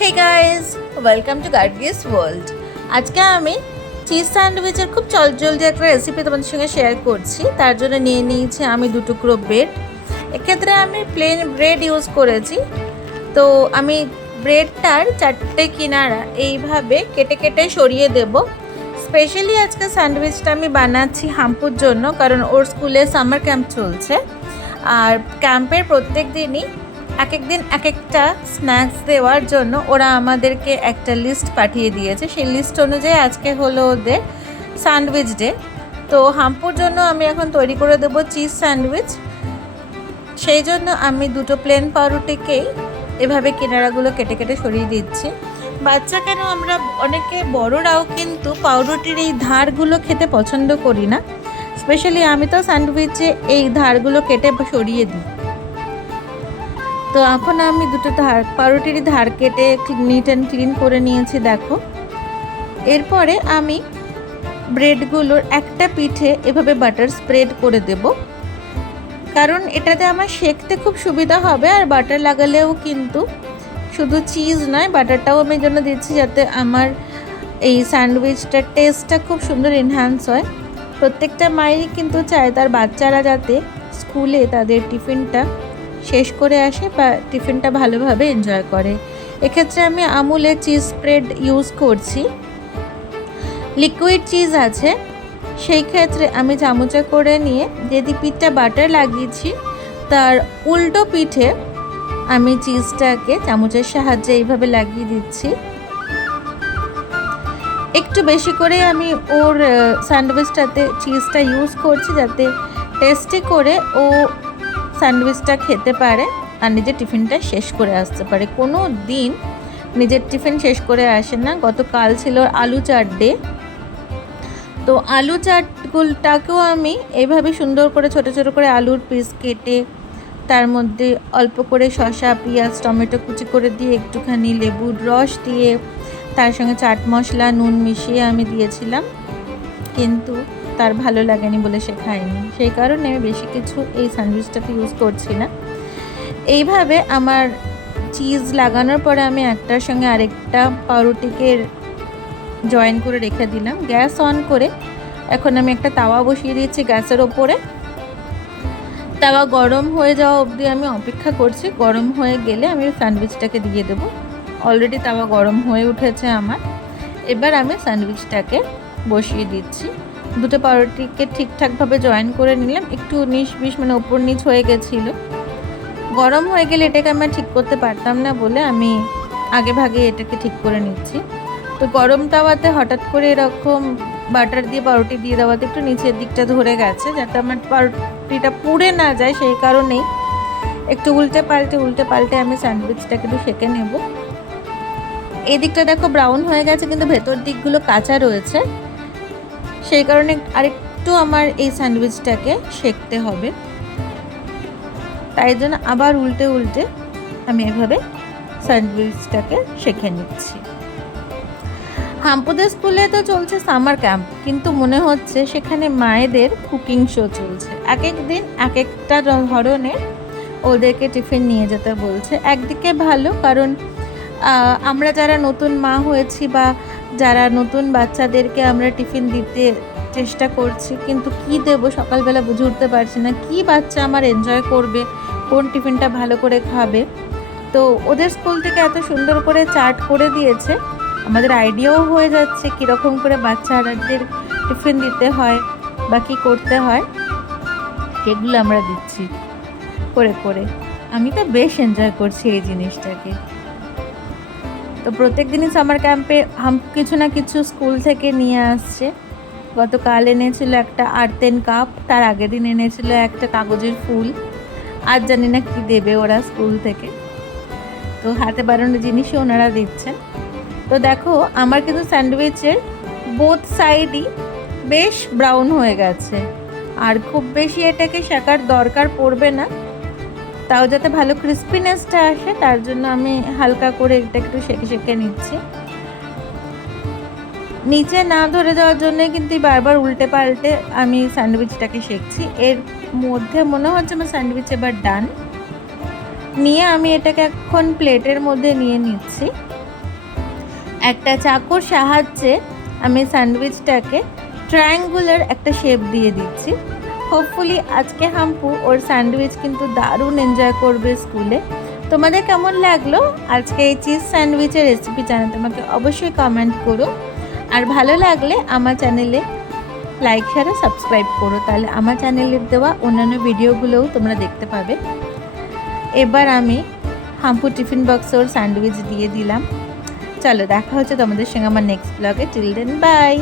Hey guys welcome to Gargi's world আজকে আমি cheese স্যান্ডউইচের খুব জলদি একটা রেসিপি তোমাদের সঙ্গে শেয়ার করছি। তার জন্য নিয়ে নিয়েছি আমি দু টুকরো ব্রেড এক্ষেত্রে আমি প্লেন ব্রেড ইউজ করেছি। তো আমি ব্রেডটার চারটে কিনারা এইভাবে কেটে কেটে সরিয়ে দেব। স্পেশালি আজকে স্যান্ডউইচটা আমি বানাচ্ছি হাম্পুর জন্য, কারণ ওর স্কুলে সামার ক্যাম্প চলছে। আর ক্যাম্পের প্রত্যেক দিনই এক এক দিন এক একটা স্ন্যাক্স দেওয়ার জন্য ওরা আমাদেরকে একটা লিস্ট পাঠিয়ে দিয়েছে। সেই লিস্ট অনুযায়ী আজকে হলো ওদের স্যান্ডউইচ ডে তো হাম্পুর জন্য আমি এখন তৈরি করে দেবো চিজ স্যান্ডউইচ সেই জন্য আমি দুটো প্লেন পাউরুটিকেই এভাবে কিনারাগুলো কেটে কেটে সরিয়ে দিচ্ছি। বাচ্চা কেন আমরা অনেকে বড়রাও কিন্তু পাউরুটির এই ধারগুলো খেতে পছন্দ করি না। স্পেশালি আমি তো স্যান্ডউইচে এই ধারগুলো কেটে সরিয়ে দিই। তো এখন আমি দুটো ধার, পাউরুটির ধার কেটে নিট অ্যান্ড ক্লিন করে নিয়েছি, দেখো। এরপরে আমি ব্রেডগুলোর একটা পিঠে এভাবে বাটার স্প্রেড করে দেব। কারণ এটাতে আমার শেখতে খুব সুবিধা হবে, আর বাটার লাগালেও কিন্তু শুধু চিজ নয় বাটারটাও আমি জন্য দিচ্ছি যাতে আমার এই স্যান্ডউইচটার টেস্টটা খুব সুন্দর এনহ্যান্স হয়। প্রত্যেকটা মায়েরই কিন্তু চায় তার বাচ্চারা যাতে স্কুলে তাদের টিফিনটা শেষ করে আসে বা টিফিনটা ভালোভাবে এনজয় করে। এক্ষেত্রে আমি আমুলের চিজ স্প্রেড ইউজ করছি। লিকুইড চিজ আছে। সেই ক্ষেত্রে আমি চামচে করে নিয়ে যদি পিঠটা বাটার লাগিয়েছি, তার উল্টো পিঠে আমি চিজটাকে চামচের সাহায্যে এইভাবে লাগিয়ে দিচ্ছি। একটু বেশি করে আমি ওর স্যান্ডউইচটাতে চিজটা ইউজ করছি যাতে টেস্টি করে ও স্যান্ডউইচটা খেতে পারে আর নিজের টিফিনটা শেষ করে আসতে পারে। কোনো দিন নিজের টিফিন শেষ করে আসে না। গতকাল ছিল আলু চাট ডে। তো আলু চাটগুলটাকেও আমি এইভাবে সুন্দর করে, ছোট ছোট করে আলুর পিস কেটে তার মধ্যে অল্প করে শসা, পেঁয়াজ, টমেটো কুচি করে দিয়ে একটুখানি লেবুর রস দিয়ে তার সঙ্গে চাট মশলা, নুন মিশিয়ে আমি দিয়েছিলাম। কিন্তু তার ভালো লাগেনি বলে সে খায়নি। সেই কারণে আমি বেশি কিছু এই স্যান্ডউইচটাতে ইউজ করছি না। এইভাবে আমার চিজ লাগানোর পরে আমি একটার সঙ্গে আরেকটা পাউরুটিকে জয়েন করে রেখে দিলাম। গ্যাস অন করে এখন আমি একটা তাওয়া বসিয়ে দিয়েছি গ্যাসের ওপরে। তাওয়া গরম হয়ে যাওয়া অবধি আমি অপেক্ষা করছি। গরম হয়ে গেলে আমি স্যান্ডউইচটাকে দিয়ে দেবো। অলরেডি তাওয়া গরম হয়ে উঠেছে আমার। এবার আমি স্যান্ডউইচটাকে বসিয়ে দিচ্ছি। দুটো পাউরুটিকে ঠিকঠাকভাবে জয়েন করে নিলাম। একটু উনিশ বিশ মানে ওপর নিচ হয়ে গেছিল। গরম হয়ে গেলে এটাকে আমরা ঠিক করতে পারতাম না বলে আমি আগে ভাগে এটাকে ঠিক করে নিচ্ছি। তো গরম তাওয়াতে হঠাৎ করে এরকম বাটার দিয়ে, পাউরুটি দিয়ে দেওয়াতে একটু নিচের দিকটা ধরে গেছে, যাতে আমার পাউরুটিটা পুড়ে না যায় সেই কারণেই। একটু উল্টে পাল্টে উল্টে পাল্টে আমি স্যান্ডউইচটাকে একটু সেঁকে নেব। এই দিকটা দেখো ব্রাউন হয়ে গেছে, কিন্তু ভেতর দিকগুলো কাঁচা রয়েছে। সেই কারণে আরেকটু আমার এই স্যান্ডউইচটাকে সেঁকতে হবে। তাই জন্য আবার উল্টে উল্টে আমি এভাবে স্যান্ডউইচটাকে শেখে নিচ্ছি। হাম্পুদের স্কুলে তো চলছে সামার ক্যাম্প, কিন্তু মনে হচ্ছে সেখানে মায়েদের কুকিং শো চলছে। এক এক দিন এক একটা ধরনের ওদেরকে টিফিন নিয়ে যেতে বলছে। একদিকে ভালো, কারণ আমরা যারা নতুন মা হয়েছি বা যারা নতুন বাচ্চাদেরকে আমরা টিফিন দিতে চেষ্টা করছি, কিন্তু কি দেবো? সকালবেলা বুঝে উঠতে পারছি না। কি বাচ্চা আমার এনজয় করবে? কোন টিফিনটা ভালো করে খাবে? তো ওদের স্কুল থেকে এত সুন্দর করে চার্ট করে দিয়েছে। আমাদের আইডিয়াও হয়ে যাচ্ছে কীরকম করে বাচ্চাদের টিফিন দিতে হয় বা কী করতে হয়। এগুলো আমরা দিচ্ছি। করে করে। আমি তো বেশ এনজয় করছি এই জিনিসটাকে। তো প্রত্যেক দিনই সামার ক্যাম্পে হাম কিছু না কিছু স্কুল থেকে নিয়ে আসছে। গতকাল এনেছিল একটা আর্তেন কাপ তার আগের দিন এনেছিল একটা কাগজের ফুল। আর জানি না কী দেবে ওরা স্কুল থেকে। তো হাতে বানানো জিনিসই ওনারা দিচ্ছেন। তো দেখো, আমার কিন্তু স্যান্ডউইচের বোথ সাইডই বেশ ব্রাউন হয়ে গেছে। আর খুব বেশি এটাকে শেখার দরকার পড়বে না। তাও যাতে ভালো ক্রিস্পিনেসটা আসে, তার জন্য আমি হালকা করে এটা একটু সেঁকে সেঁকে নিচ্ছি। নিচে না ধরে যাওয়ার জন্য কিন্তু বারবার উল্টে পাল্টে আমি স্যান্ডউইচটাকে শেখছি এর মধ্যে মনে হচ্ছে আমার স্যান্ডউইচ এবার ডান। নিয়ে আমি এটাকে এখন প্লেটের মধ্যে নিয়ে নিচ্ছি। একটা চাকুর সাহায্যে আমি স্যান্ডউইচটাকে ট্রায়াঙ্গুলার একটা শেপ দিয়ে দিচ্ছি। হোপফুলি আজকে হাম্পু ওর স্যান্ডউইচ কিন্তু দারুণ এনজয় করবে স্কুলে। তোমাদের কেমন লাগল? আজকে এই চিজ স্যান্ডউইচের রেসিপি জানাতে আমাকে অবশ্যই কমেন্ট করো। আর ভালো লাগলে আমার চ্যানেলে লাইক শেয়ার সাবস্ক্রাইব করো। তাহলে আমার চ্যানেলের দেওয়া অন্যান্য ভিডিওগুলোও তোমরা দেখতে পাবে। এবার আমি হাম্পু টিফিন বক্সে ওর স্যান্ডউইচ দিয়ে দিলাম। চলো, দেখা হচ্ছে তোমাদের সঙ্গে আমার নেক্সট ব্লগে দেন বাই